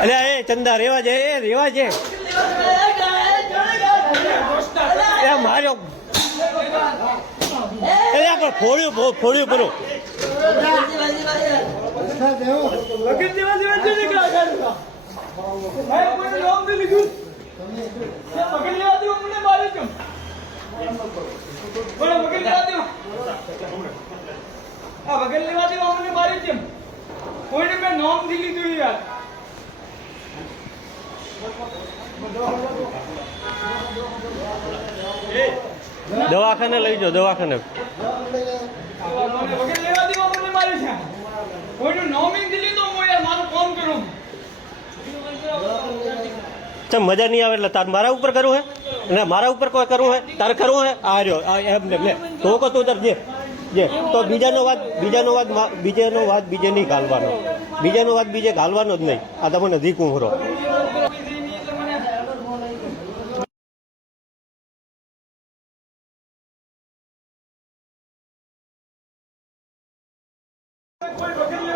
ચંદા, રેવા છે એ રેવા છે એ માર્યો. એ પણ ફોડ્યું ફોડ્યું પૂરું કોઈને નામ નથી લીધું. એ વકીલ મારું લઈ જાઓ ચમ મજા નહીં આવે એટલે તાર મારા ઉપર કરવું હે? અને મારા ઉપર કોઈ કરવું હે? તારે કરવું હે? આ રહ્યો, આ એમ ને લે તો કહો તું જે જે. તો બીજાનો વાત બીજાનો વાત બીજાનો વાત બીજે નહીં ઘાલવાનો બીજાનો વાત બીજે ઘાલવાનો જ નહીં. આ તમને ધીકું હરો. કોઈ વકીલ